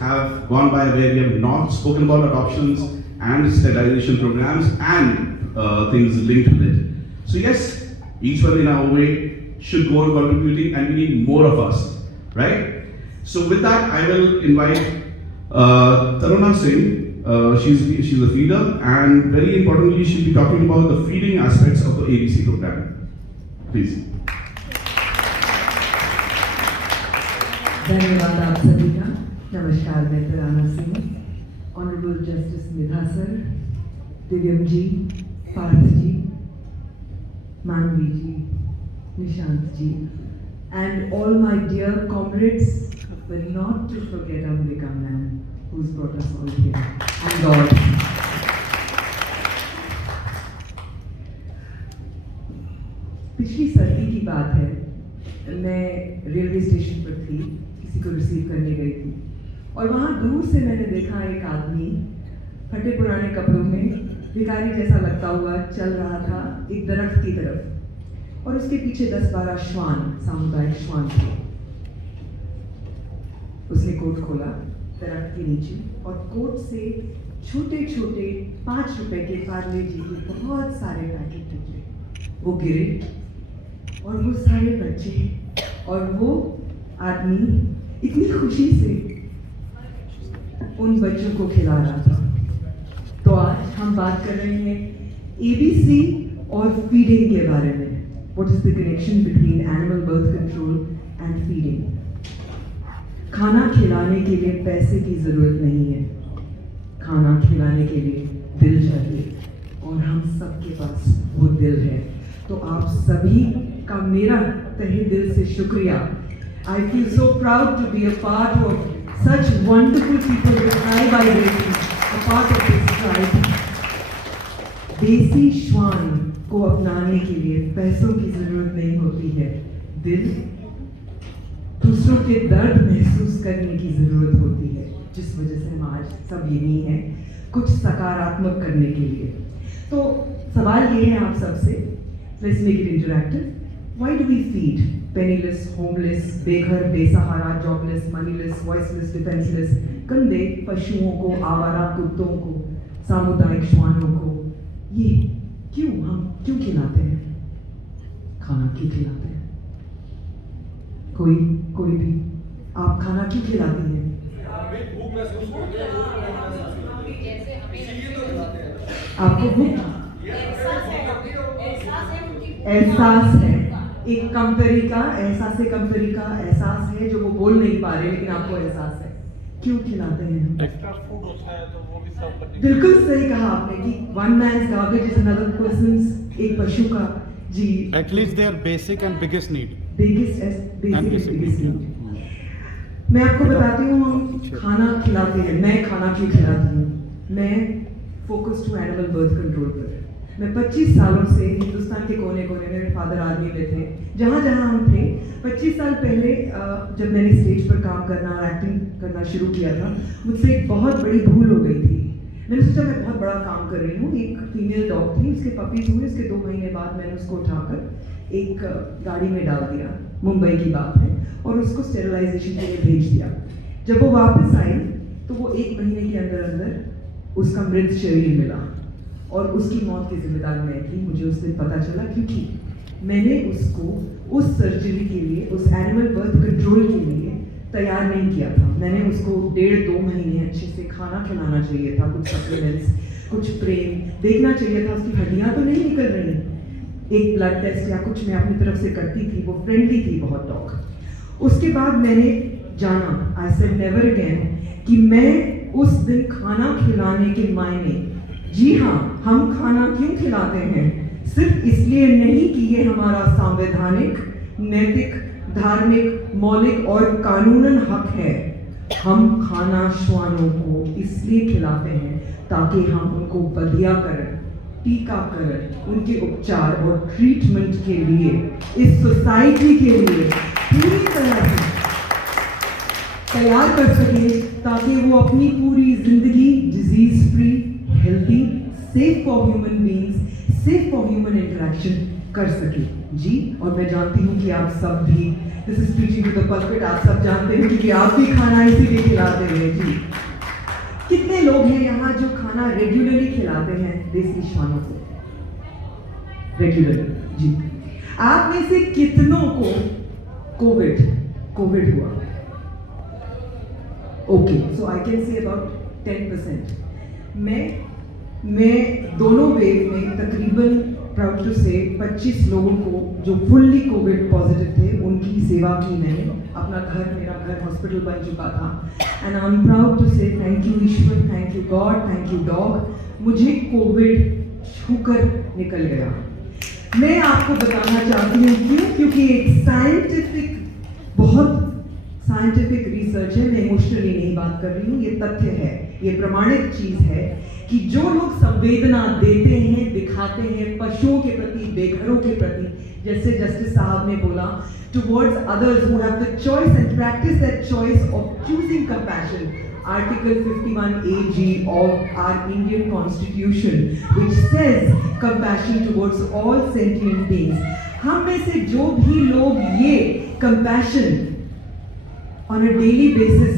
have gone by where we have not spoken about adoptions and sterilization programs and things linked with it. So yes, each one in our way should go on contributing, and we need more of us, right? So with that, I will invite Taruna Singh. She's a feeder, and very importantly, she'll be talking about the feeding aspects of the ABC program. Please. धन्यवाद आप सभी का। नमस्कार, मैं तराना Singh, honourable justice Midha sir, दिव्यम जी, पार्थ जी, मानवी जी, निशांत जी, and all my dear comrades, but not to forget Ambika ma'am, who's brought us all here, and God. पिछली सर्दी की बात है, मैं रेलवे स्टेशन पर थी, किसी को रिसीव करने गई थी, और वहाँ दूर से मैंने देखा एक आदमी फटे पुराने कपड़ों में भिखारी जैसा लगता हुआ चल रहा था एक दरख्त की तरफ, और उसके पीछे 10-12 श्वान, सामुदायिक श्वान थे। उसने कोट खोला दरख्त के नीचे, और कोट से छोटे छोटे 5 रुपए के पार्ले जी के बहुत सारे पैकेट निकले। वो गिरे, और वो सारे बच्चे और वो आदमी इतनी खुशी से उन बच्चों को खिला रहा था। तो आज हम बात कर रहे हैं एबीसी और फीडिंग के बारे में। What is the connection between animal birth control and feeding? खाना खिलाने के लिए पैसे की जरूरत नहीं है, खाना खिलाने के लिए दिल चाहिए, और हम सबके पास वो दिल है। तो आप सभी का मेरा तहे दिल से शुक्रिया। I feel so proud to be a part of such wonderful people with high vibration, a part of this tribe. देसी श्वान को अपनाने के लिए पैसों की जरूरत नहीं होती है, दिल, दूसरों के दर्द महसूस करने की जरूरत होती है, जिस वजह से हम आज सब यही हैं, कुछ सकारात्मक करने के लिए। तो सवाल ये है आप सबसे, let's make it interactive. Why do we feed penniless, homeless, बेघर, बेसहारा, jobless, moneyless, voiceless, defenseless, कंधे पशुओं को, आवारा कुत्तों को, सामुदायिक श्वानों को? ये क्यों हम क्यों खिलाते हैं? खाना क्यों खिलाते हैं? कोई भी आप खाना क्यों खिलाती हैं? आपको भूख एहसास है, एक कम तरीका एहसास है जो वो बोल नहीं पा रहे, लेकिन आपको एहसास है। क्यों खिलाते हैं? एक्स्ट्रा फूड होता है तो वो भी सर्व करते हैं। बिल्कुल सही कहा आपने कि one man's garbage is another person's, एक पशु का जी At least their basic and biggest need. Biggest need. मैं आपको बताती हूँ हम खाना खिलाते हैं, मैं खाना क्यों खिलाती हूँ। मैं focus to animal birth control पर, मैं 25 सालों से हिंदुस्तान के कोने कोने में, मेरे फादर आर्मी में थे, जहाँ जहाँ हम थे। 25 साल पहले जब मैंने स्टेज पर काम करना और एक्टिंग करना शुरू किया था, मुझसे एक बहुत बड़ी भूल हो गई थी। मैंने सोचा मैं बहुत बड़ा काम कर रही हूँ। एक फीमेल डॉग थी, उसके पपीज हुए, उसके 2 महीने बाद मैंने उसको उठाकर एक गाड़ी में डाल दिया, मुंबई की बात है, और उसको स्टेरिलाइजेशन के लिए भेज दिया। जब वो वापस आई तो वो 1 महीने के अंदर अंदर उसका मृत शरीर मिला, और उसकी मौत की जिम्मेदार मैं थी। मुझे उस दिन पता चला क्योंकि मैंने उसको उस सर्जरी के लिए, उस एनिमल बर्थ कंट्रोल के लिए तैयार नहीं किया था। मैंने उसको 1.5-2 महीने अच्छे से खाना खिलाना चाहिए था, कुछ सप्लीमेंट्स, कुछ प्रेम देखना चाहिए था, उसकी हड्डियाँ तो नहीं निकल रही, एक ब्लड टेस्ट या कुछ मैं अपनी तरफ से करती थी। वो फ्रेंडली थी बहुत डॉग। उसके बाद मैंने जाना, आई सेड नेवर अगेन, कि मैं उस दिन खाना खिलाने के मायने, जी हाँ, हम खाना क्यों खिलाते हैं? सिर्फ इसलिए नहीं कि ये हमारा संवैधानिक, नैतिक, धार्मिक, मौलिक और कानूनन हक है। हम खाना श्वानों को इसलिए खिलाते हैं ताकि हम उनको बधियाकरण, टीकाकरण, उनके उपचार और ट्रीटमेंट के लिए, इस सोसाइटी के लिए पूरी तरह से तैयार कर सके, ताकि वो अपनी पूरी जिंदगी disease free, healthy, safe for human beings, safe for human interaction कर सके जी। और मैं जानती हूँ कि आप सब भी, this is preaching to the pulpit, आप सब जानते हैं कि आप भी खाना इसीलिए खिलाते हैं जी। कितने लोग हैं यहाँ जो खाना रेगुलरली खिलाते हैं देसी श्वानों को? रेगुलरली जी। आप में से कितनों को कोविड हुआ? Okay, so I can say about 10%। मैं दोनों वेव में तकरीबन प्राउड टू से 25 लोगों को जो फुल्ली कोविड पॉजिटिव थे उनकी सेवा की मैंने। अपना घर, मेरा घर हॉस्पिटल बन चुका था। And I am proud to say thank you ईश्वर, thank you God, thank you dog, मुझे कोविड छूकर निकल गया। मैं आपको बताना चाहती हूँ क्यों, क्योंकि एक बहुत साइंटिफिक रिसर्च है। मैं इमोशनली नहीं बात कर रही हूँ, ये तथ्य है, ये प्रमाणित चीज है कि जो लोग संवेदना देते हैं, दिखाते हैं पशुओं के प्रति, बेघरों के प्रति, जैसे जस्टिस साहब ने बोला, towards others who have the choice and practice that choice of choosing compassion. Article 51AG of our Indian Constitution, which says compassion towards all sentient beings. हम में से जो भी लोग ये compassion on a daily basis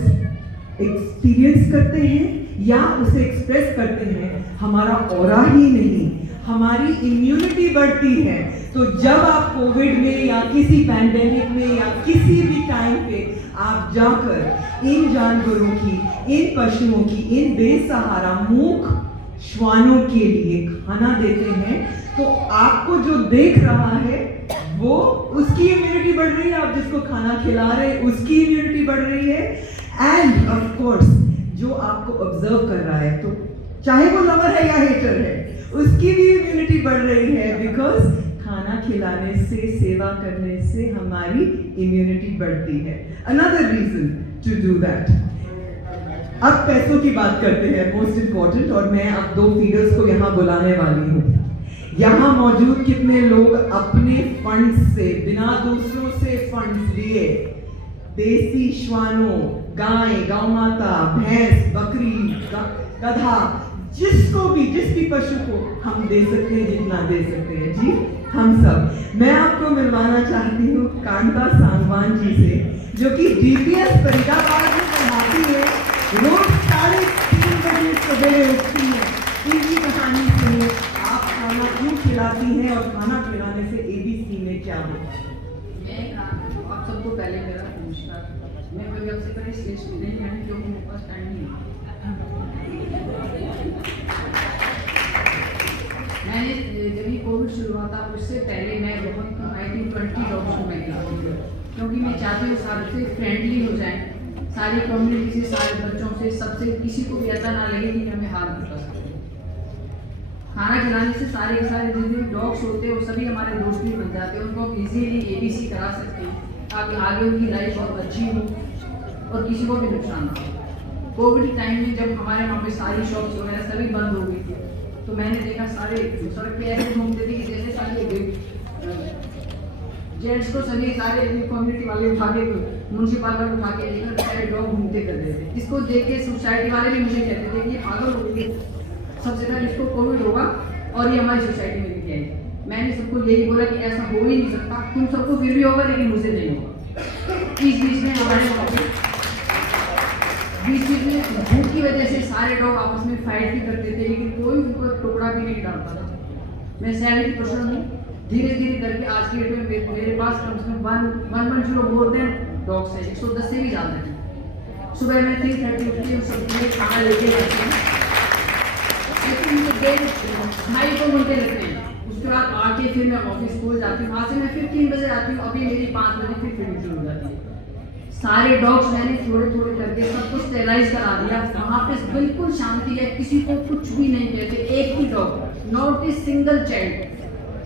experience करते हैं या उसे एक्सप्रेस करते हैं, हमारा ऑरा ही नहीं, हमारी इम्यूनिटी बढ़ती है। तो जब आप कोविड में या किसी पैंडेमिक में या किसी भी टाइम पे आप जाकर इन जानवरों की, इन पशुओं की, इन बेसहारा मूक श्वानों के लिए खाना देते हैं, तो आपको जो देख रहा है वो, उसकी इम्यूनिटी बढ़ रही है। आप जिसको खाना खिला रहे हैं उसकी इम्यूनिटी बढ़ रही है। एंड ऑफ कोर्स जो आपको ऑब्जर्व कर रहा है, तो चाहे वो लवर है या हेटर है, उसकी भी इम्यूनिटी बढ़ रही है। बिकॉज खाना खिलाने से, सेवा करने से हमारी इम्यूनिटी बढ़ती है। Another reason to do that. अब पैसों की बात करते हैं, मोस्ट इंपॉर्टेंट। और मैं अब 2 फीडर्स को यहाँ बुलाने वाली हूँ। यहाँ मौजूद कितने लोग अपने फंड्स से, बिना दूसरों से फंड्स लिए, देसी श्वानों, गाय, गौ माता, भैंस, बकरी, गधा, जिसको भी, जिस भी पशु को हम दे सकते हैं, जितना दे सकते हैं जी, हम सब। मैं आपको मिलवाना चाहती हूँ कांता सांगवान जी से, जो कि DPS फरीदाबाद में पढ़ाती है, रोज 3:30 बजे सवेरे उठती है। इनकी कहानी सुनिए, आप खाना क्यों खिलाती हैं और खाना खिलाने से ABC में क्या होता है? आप सबको पहले मेरा नमस्कार। मैं कभी आपसे पहले स्टेज पे नहीं आई क्योंकि मेरे पास टाइम नहीं है। मैंने जब ये कोविड शुरू हुआ था उससे पहले मैं बहुत आई थिंक 20 डॉग्स को मैं खिलाती, क्योंकि मैं चाहती हूँ सबसे फ्रेंडली हो जाए, सारी कम्युनिटी से, सारे बच्चों से, सबसे, किसी को भी ऐसा ना लगे कि हमें हाथ उठा सकते। खाना खिलाने से सारे के सारे जितने डॉग्स होते हैं वो सभी हमारे दोस्त भी बन जाते हैं। उनको हम इजीली ABC करा सकते हैं ताकि आगे उनकी लाइफ बहुत अच्छी हो और किसी को भी नुकसान ना हो। कोविड टाइम में जब हमारे वहाँ पे सारी शॉप्स वगैरह सभी बंद हो गई थी, तो मैंने देखा सारे सड़क पे ऐसे घूमते थे कि जैसे सारे जेंट्स को सभी सारे कम्युनिटी वाले उठा के, म्यूनसिपल वाले उठा के लेकर सारे डॉग घूमते कर रहे थे। इसको देख के सोसाइटी वाले भी मुझे कहते थे कि ये पागल हो गए, सबसे पहले इसको कोविड होगा और ये हमारी सोसाइटी में भी आएगी। मैंने सबको यही बोला कि ऐसा हो ही नहीं सकता, तुम सबको फिर भी होगा लेकिन मुझे नहीं होगा। इस बीच में हमारे बीच में भूख की वजह से सारे डॉग आपस में फाइट भी करते थे, लेकिन कोई उनको टुकड़ा भी नहीं डालता था। मैं 70% हूँ, धीरे धीरे करके आज के डेट में मेरे पास कम से कम 110 मोर देन डॉग्स है, 110 से भी ज़्यादा है। सुबह में 3:30 उठती हूँ, सबके लिए खाना लेके जाती हूँ, ढाई 2 घंटे लगते हैं। उसके बाद आके फिर मैं ऑफिस स्कूल जाती हूँ, वहाँ से मैं फिर 3 बजे आती हूँ। अभी मेरी 5 बजे फिर ड्यूटी हो जाती है। सारे डॉग्स मैंने थोड़े थोड़े करके सबको स्टेलाइज करा दिया। वहाँ पे बिल्कुल शांति है, किसी को कुछ भी नहीं कहते, एक भी dog, not a single child,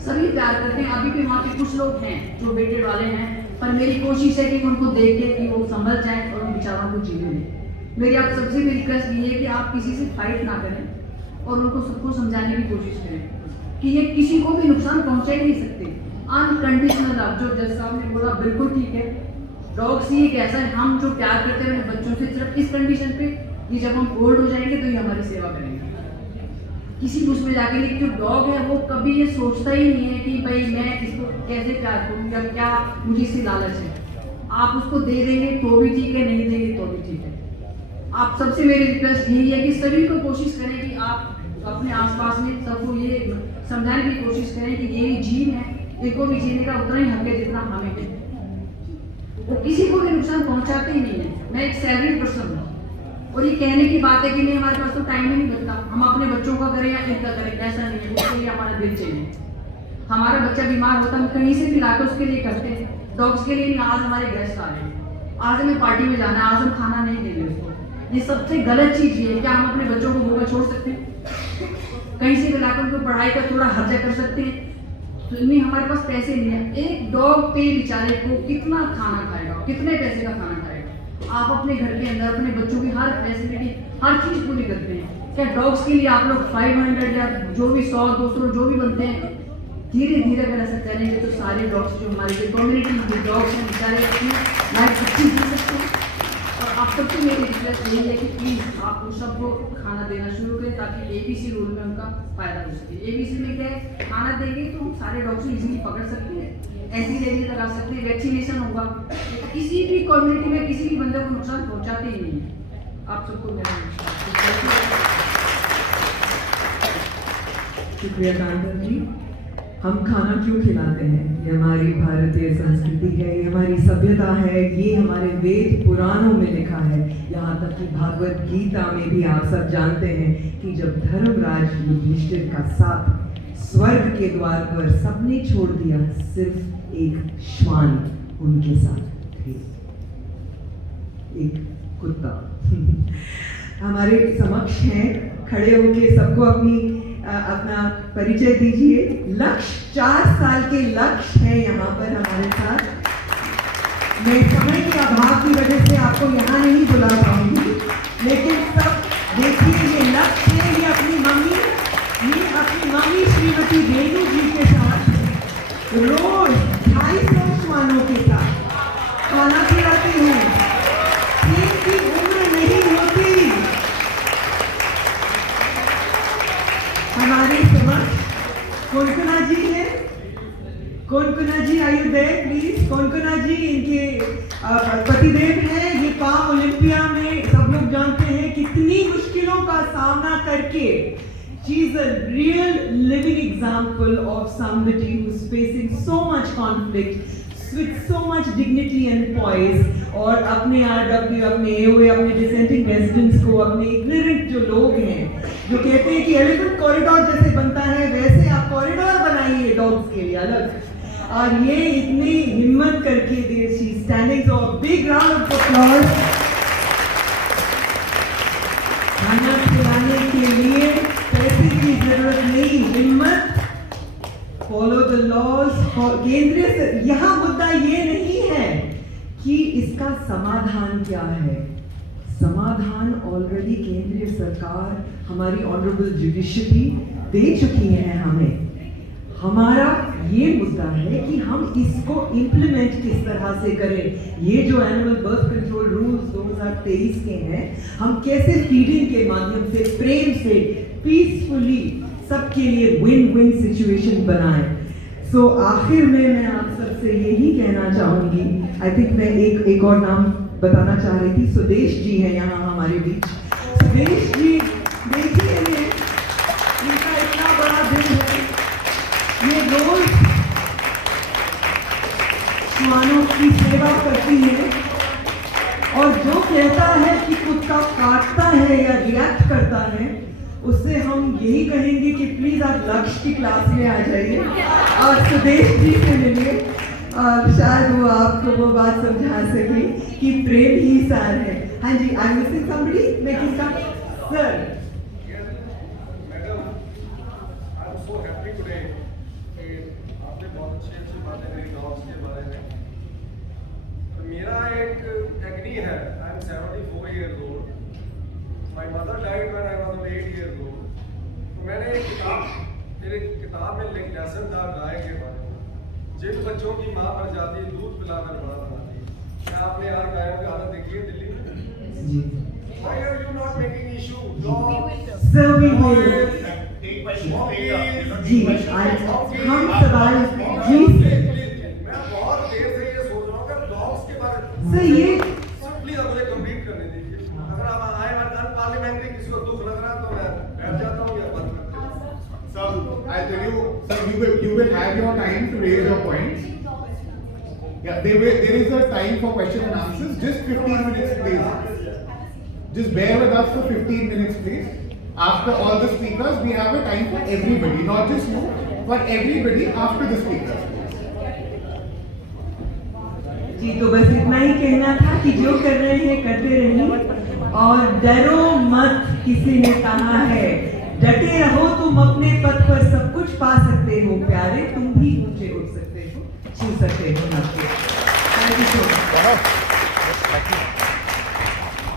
सभी प्यार करते हैं। अभी भी वहाँ पे कुछ लोग हैं जो बेटे वाले हैं, पर मेरी कोशिश है कि उनको देख के कि वो संभल जाए और उन बेचारों को जीने दें। मेरी आप सबसे भी रिक्वेस्ट ये है कि आप किसी से फाइट ना करें और उनको सबको समझाने की कोशिश करें कि ये किसी को भी नुकसान पहुंचा ही नहीं सकते। अनकंडीशनल लव, जो जज साहब ने बोला बिल्कुल ठीक है। डॉग्स ही एक ऐसा है, हम जो प्यार करते हैं बच्चों से सिर्फ इस कंडीशन पे कि जब हम ओल्ड हो जाएंगे तो ये हमारी सेवा करेंगे। किसी भी उसमें जाके, लेकिन जो डॉग है वो कभी ये सोचता ही नहीं है कि भाई मैं इसको कैसे प्यार करूँ या क्या मुझे इससे लालच है। आप उसको दे देंगे तो भी ठीक है, नहीं देंगे तो भी ठीक है। आप सबसे मेरी रिक्वेस्ट यही है कि सभी को कोशिश करें कि आप अपने आसपास में सबको ये समझाने की कोशिश करें कि ये भी जीव है, इनको भी जीने का उतना ही हक है जितना हमें है। वो किसी को भी नुकसान पहुंचाते ही नहीं है। मैं एक सैलरी पर्सन हूँ और ये कहने की बात है कि नहीं हमारे पास तो टाइम ही नहीं बचता, हम अपने बच्चों का करें या इनका करें, ऐसा नहीं है। उसके लिए हमारा दिल चाहिए। हमारा बच्चा बीमार होता हम कहीं से भी लाकर उसके लिए करते हैं। डॉग्स के लिए नहीं, आज हमारे गेस्ट आ रहे हैं, आज हमें पार्टी में जाना है, आज हम खाना नहीं देंगे उसको। ये सबसे गलत चीज़ ये है। क्या हम अपने बच्चों को भूखा छोड़ सकते हैं? कहीं से भी लाकर उनको पढ़ाई का थोड़ा खर्चा कर सकते हैं? तो नहीं, हमारे पास पैसे नहीं है। एक डॉग पे बेचारे को कितना खाना खाएगा, कितने पैसे का खाना खाएगा? आप अपने घर के अंदर अपने बच्चों की हर फैसिलिटी, हर चीज़ पूरी करते हैं। क्या डॉग्स के लिए आप लोग 500 या जो भी 100 200 जो भी बनते हैं, धीरे धीरे अगर ऐसा करेंगे तो सारे डॉग्स जो हमारे जो कम्युनिटी के डॉग्स हैं बेचारे अपनी लाइफ अच्छी जी सकते हैं। और आप सबसे मेरी रिक्वेस्ट यही है कि प्लीज़ आप उन सबको खाना देना शुरू करें ताकि ABC रूल में उनका फायदा हो सके। ABC में क्या है, खाना देंगे तो हम सारे डॉग्स को इजीली पकड़ सकते हैं, ऐसी रेडी लगा सकते हैं, वैक्सीनेशन होगा। तो किसी भी कम्युनिटी में किसी भी बंदे को नुकसान पहुंचाते ही नहीं है। आप सबको मेरा शुक्रिया कांता जी। हम खाना क्यों खिलाते हैं? ये हमारी भारतीय संस्कृति है, ये हमारी सभ्यता है, ये हमारे वेद पुराणों में लिखा है। यहाँ तक कि भागवत गीता में भी आप सब जानते हैं कि जब धर्मराज युधिष्ठिर का साथ स्वर्ग के द्वार पर सबने छोड़ दिया, सिर्फ एक श्वान उनके साथ थे, एक कुत्ता। हमारे समक्ष हैं, खड़े होके सबको अपना परिचय दीजिए। लक्ष्य 4 साल के लक्ष्य हैं यहाँ पर हमारे साथ। मैं समय के अभाव की वजह से आपको यहाँ नहीं बुला पाऊंगी, लेकिन सब देखिए ये लक्ष्य है, ये अपनी मम्मी श्रीमती रेणु जी के साथ रोज 250 श्वानों के साथ खाना खिलाते हैं। इनकी उम्र नहीं होती। हमारे समक्ष कोनकोना जी है। Konkona ji are you there please? Konkona ji इनके पतिदेव हैं। ये पाम ओलंपिया में सब लोग जानते हैं कितनी मुश्किलों का सामना करके she is a real living example of somebody who's facing so much conflict with so much dignity and poise, और अपने RW, अपने AOA, अपने dissenting residents को, अपने ignorant जो लोग हैं जो कहते हैं कि एलिफेंट कॉरिडोर जैसे बनता है वैसे आप कॉरिडोर बनाइए डॉग्स के लिए अलग, और ये इतनी हिम्मत करके they she standing. So big round of applause. खाना खिलाने के लिए पैसे की जरूरत नहीं, हिम्मत, फॉलो द लॉज। केंद्रीय यहाँ मुद्दा ये नहीं है कि इसका समाधान क्या है। समाधान ऑलरेडी केंद्रीय सरकार, हमारी ऑनरेबल जुडिशरी दे चुकी है हमें। हमारा ये मुद्दा है कि हम इसको इम्प्लीमेंट किस तरह से करें। ये जो एनिमल बर्थ कंट्रोल रूल्स 2023 के हैं, हम कैसे फीडिंग के माध्यम से, प्रेम से, पीसफुली सबके लिए विन विन सिचुएशन बनाएं। सो आखिर में मैं आप सबसे यही कहना चाहूंगी, आई थिंक मैं एक और नाम बताना चाह रही थी। सुदेश जी हैं यहाँ हमारे बीच। सुदेश जी देखिए, इनका इतना बड़ा दिल है, ये रोज श्वानों की सेवा करती है, और जो कहता है कि कुत्ता काटता है या रिएक्ट करता है, उससे हम यही कहेंगे कि प्लीज आप लक्ष्य की क्लास में आ जाइए और सुदेश जी से मिलिए, और शायद वो आपको वो बात समझा सके कि प्रेम ही सार है। हाँ जी, आई एम मिसिंग समबडी। मैं किसका? Sir. Madam, I am so happy today कि आपने बहुत अच्छी बातें करी डॉग्स के बारे में। तो मेरा एक एग्री है, I am 74 years old. My mother died when I was 8 years old. तो मैंने एक मेरे किताब में एक लेसन था गाय के बारे में। जिन बच्चों की माँ मर जाती है दूध पिलाकर बड़ा बनाती है। क्या आपने यार गायों की हालत देखी है दिल्ली में? जी। Why are you not making issue? Dogs, Sir, we will. जी हम सवाल जी मैं बहुत देर से ये सोच रहा हूँ कि डॉग्स के बारे में सर ये प्लीज अब मुझे कंप्लीट करने दीजिए। अगर आप आए अनपार्लियामेंट्री किसी को दुख लग रहा है तो मैं बैठ जाता हूँ या बंद करते हैं। Sir, I'll tell you, sir, you will have your time to raise your points. Yeah, there is a time for question and answers. Just 15 minutes, please. Just bear with us for 15 minutes, please. After all the speakers, we have a time for everybody, not just you, for everybody after the speakers. जी तो बस इतना ही कहना था कि जो कर रहे हैं करते रहिए और डरो मत, किसी ने कहा है डटे रहो, तुम अपने पथ पर सब कुछ पा सकते हो प्यारे, तुम भी ऊंचे उठ सकते हो, छू सकते हो। Thank you so much.